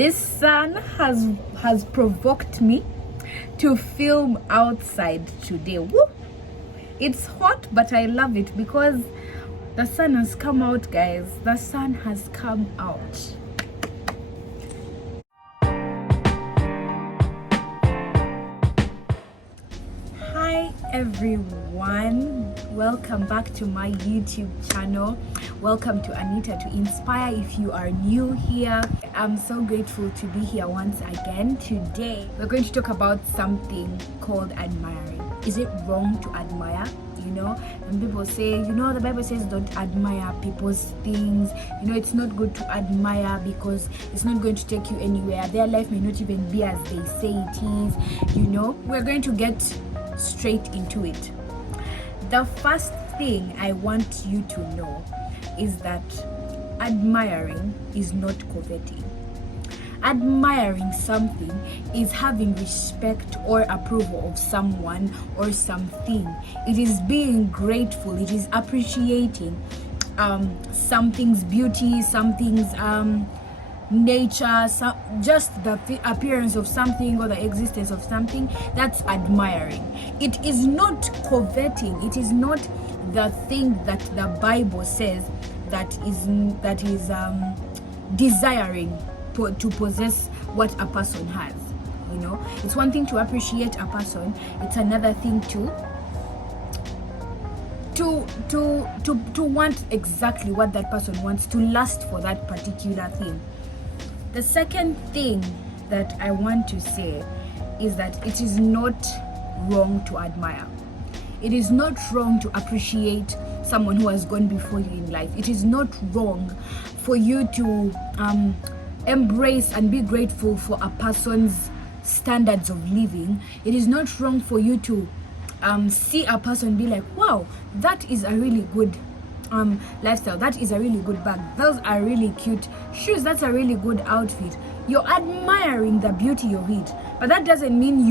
This sun has provoked me to film outside today. Woo! It's hot, but I love it because the sun has come out, guys. The sun has come out. Hi everyone, welcome back to my YouTube channel. Welcome to Anita to Inspire. If you are new here, I'm so grateful to be here once again. Today we're going to talk about something called admiring. Is it wrong to admire? You know, and people say, you know, the Bible says don't admire people's things. You know, it's not good to admire because it's not going to take you anywhere. Their life may not even be as they say it is. You know, we're going to get straight into it. The first thing I want you to know is that admiring is not coveting. Admiring something is having respect or approval of someone or something. It is being grateful. It is appreciating something's beauty, something's nature, just the appearance of something or the existence of something. That's admiring. It is not coveting. It is not the thing that the Bible says that is desiring to possess what a person has. You know, it's one thing to appreciate a person, it's another thing to want exactly what that person wants, to lust for that particular thing. The second thing that I want to say is that it is not wrong to admire. It is not wrong to appreciate someone who has gone before you in life. It is not wrong for you to embrace and be grateful for a person's standards of living. It is not wrong for you to see a person and be like, wow, that is a really good lifestyle, that is a really good bag, those are really cute shoes, that's a really good outfit. You're admiring the beauty of it, but that doesn't mean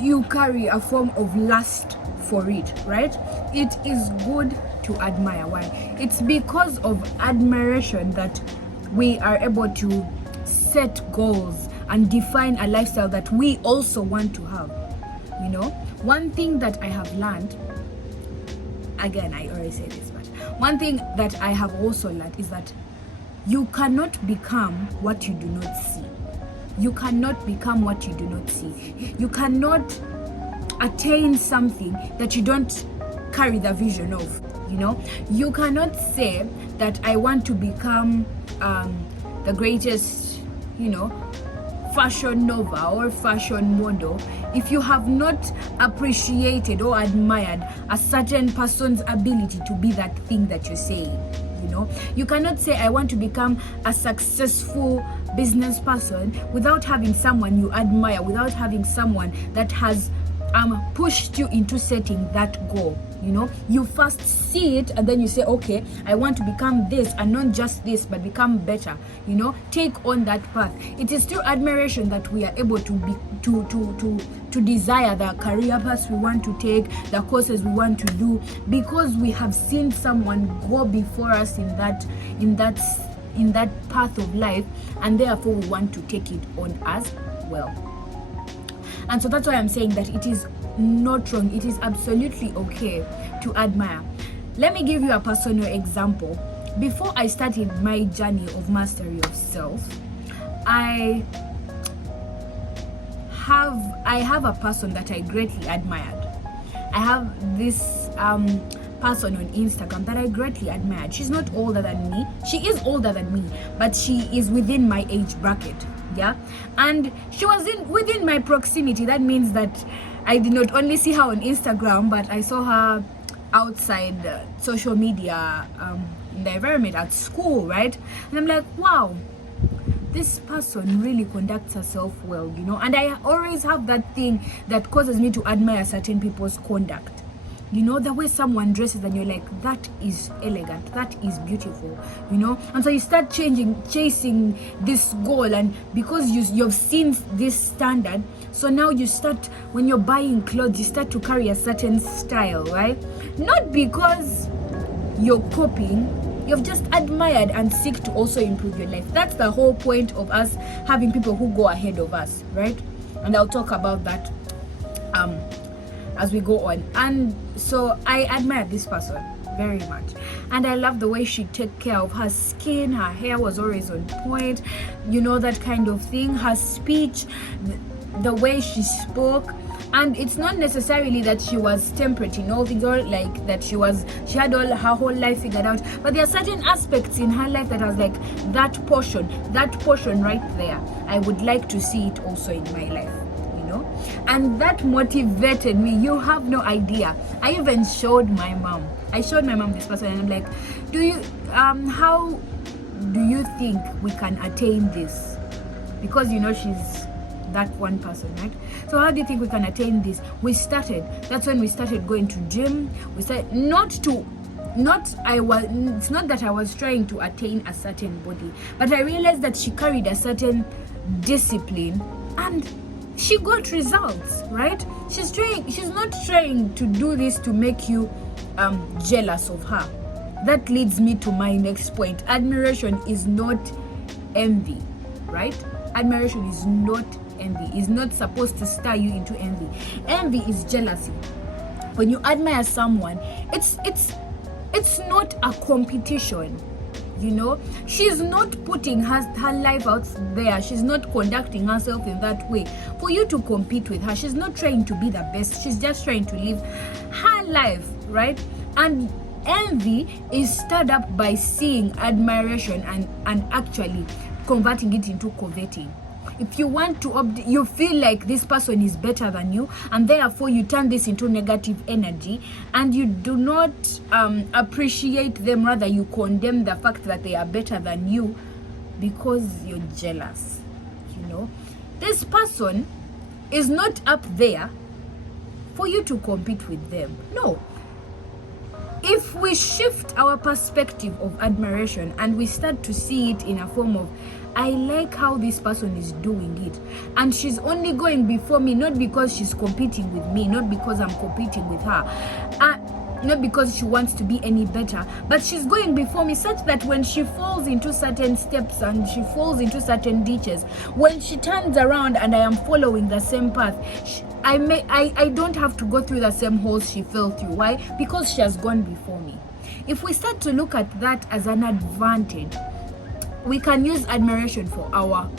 you carry a form of lust for it, right? It is good to admire. Why? It's because of admiration that we are able to set goals and define a lifestyle that we also want to have. You know, one thing that I have learned, again, I already say this, but one thing that I have also learned is that you cannot become what you do not see. You cannot become what you do not see. You cannot attain something that you don't carry the vision of. You know, you cannot say that I want to become the greatest, you know, fashion nova or fashion model if you have not appreciated or admired a certain person's ability to be that thing that you're saying. You know, you cannot say I want to become a successful business person without having someone you admire, without having someone that has pushed you into setting that goal. You know, you first see it and then you say, okay, I want to become this, and not just this, but become better. You know, take on that path. It is through admiration that we are able to be to desire the career paths we want to take, the courses we want to do, because we have seen someone go before us in that path of life, and therefore we want to take it on as well. And so that's why I'm saying that it is not wrong. It is absolutely okay to admire. Let me give you a personal example. Before I started my journey of mastery of self, I have a person that I greatly admired. I have this person on Instagram that I greatly admired. She's not older than me. She is older than me, but she is within my age bracket. Yeah, and she was within my proximity. That means that I did not only see her on Instagram, but I saw her outside social media, in the environment at school, right? And I'm like, wow, this person really conducts herself well, you know. And I always have that thing that causes me to admire certain people's conduct. You know, the way someone dresses and you're like, that is elegant, that is beautiful, you know. And so you start chasing this goal, and because you've seen this standard, so now you start, when you're buying clothes, you start to carry a certain style, right? Not because you're copying, You've just admired and seek to also improve your life. That's the whole point of us having people who go ahead of us, right? And I'll talk about that as we go on. And so I admire this person very much, and I love the way she took care of her skin. Her hair was always on point, you know, that kind of thing. Her speech, the way she spoke. And it's not necessarily that she was temperate, you know, like that she had all her whole life figured out, but there are certain aspects in her life that was like that portion right there, I would like to see it also in my life, you know. And that motivated me. You have no idea. I even showed my mom this person, and I'm like, how do you think we can attain this? Because, you know, she's that one person, right? So how do you think we can attain this? That's when we started going to gym. We started it's not that I was trying to attain a certain body, but I realized that she carried a certain discipline and she got results, right? She's not trying to do this to make you jealous of her. That leads me to my next point. Admiration is not envy, right? Admiration is not envy. Is not supposed to stir you into envy. Envy is jealousy. When you admire someone, it's not a competition, you know. She's not putting her life out there. She's not conducting herself in that way for you to compete with her. She's not trying to be the best. She's just trying to live her life, right? And envy is stirred up by seeing admiration and actually converting it into coveting. If you want to you feel like this person is better than you, and therefore you turn this into negative energy, and you do not appreciate them, rather you condemn the fact that they are better than you because you're jealous, you know. This person is not up there for you to compete with them. No. If we shift our perspective of admiration and we start to see it in a form of, I like how this person is doing it, and she's only going before me, not because she's competing with me, not because I'm competing with her, not because she wants to be any better, but she's going before me such that when she falls into certain steps and she falls into certain ditches, when she turns around and I am following the same path, I don't have to go through the same holes she fell through. Why? Because she has gone before me. If we start to look at that as an advantage, we can use admiration for our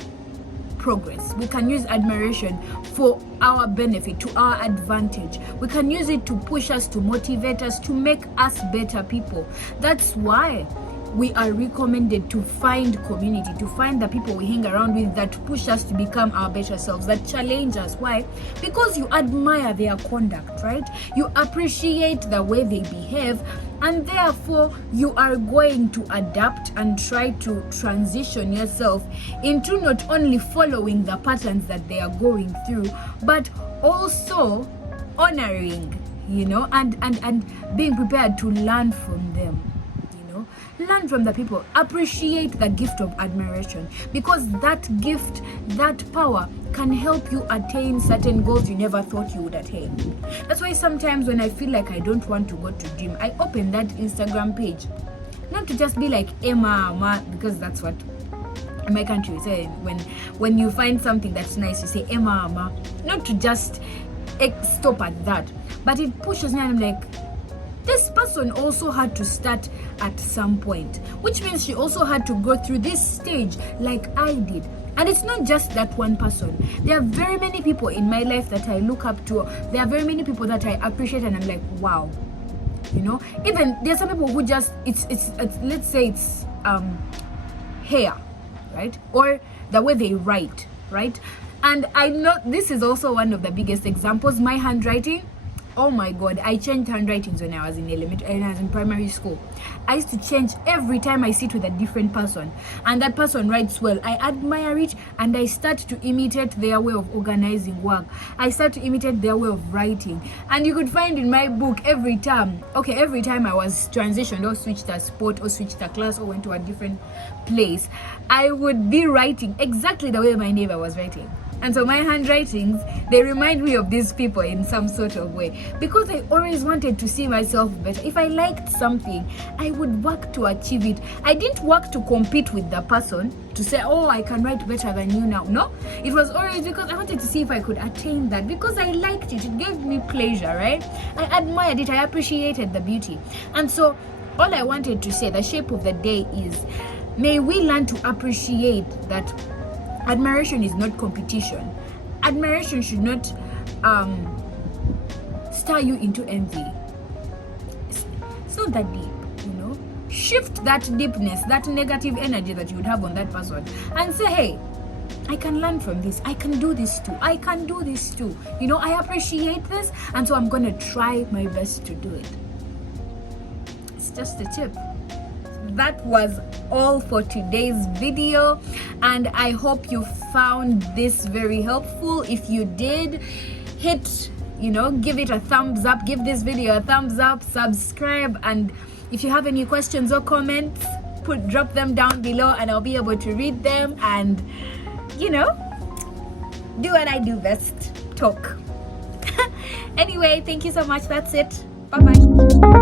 progress. We can use admiration for our benefit, to our advantage. We can use it to push us, to motivate us, to make us better people. That's why we are recommended to find community, to find the people we hang around with that push us to become our better selves, that challenge us. Why? Because you admire their conduct, right? You appreciate the way they behave, and therefore you are going to adapt and try to transition yourself into not only following the patterns that they are going through, but also honoring, you know, and being prepared to learn from them. Learn from the people. Appreciate the gift of admiration, because that gift, that power can help you attain certain goals you never thought you would attain. That's why sometimes when I feel like I don't want to go to gym, I open that Instagram page, not to just be like Emma, because that's what in my country we say. When you find something that's nice, you say Emma, not to just stop at that, but it pushes me, and I'm like, this person also had to start at some point, which means she also had to go through this stage like I did. And it's not just that one person. There are very many people in my life that I look up to. There are very many people that I appreciate, and I'm like, wow. You know, even there's some people who just it's let's say it's hair, right? Or the way they write, right? And I know this is also one of the biggest examples. My handwriting, oh my god, I changed handwritings when I was in primary school. I used to change every time I sit with a different person, and that person writes well. I admire it, and I start to imitate their way of organizing work. I start to imitate their way of writing. And you could find in my book every time I was transitioned or switched a sport or switched a class or went to a different place, I would be writing exactly the way my neighbor was writing. And so my handwritings, they remind me of these people in some sort of way, because I always wanted to see myself better. If I liked something, I would work to achieve it. I didn't work to compete with the person to say, oh, I can write better than you now. No, it was always because I wanted to see if I could attain that, because I liked it. It gave me pleasure, right? I admired it. I appreciated the beauty. And so all I wanted to say, the shape of the day is, may we learn to appreciate that admiration is not competition. Admiration should not stir you into envy. It's not that deep, you know. Shift that deepness, that negative energy that you would have on that person, and say, hey, I can learn from this. I can do this too. I can do this too. You know, I appreciate this, and so I'm gonna try my best to do it. It's just a tip. That was all for today's video, and I hope you found this very helpful. If you did, hit, give it a thumbs up, give this video a thumbs up, subscribe, and if you have any questions or comments, drop them down below and I'll be able to read them and do what I do best, talk. Anyway, thank you so much. That's it. Bye bye.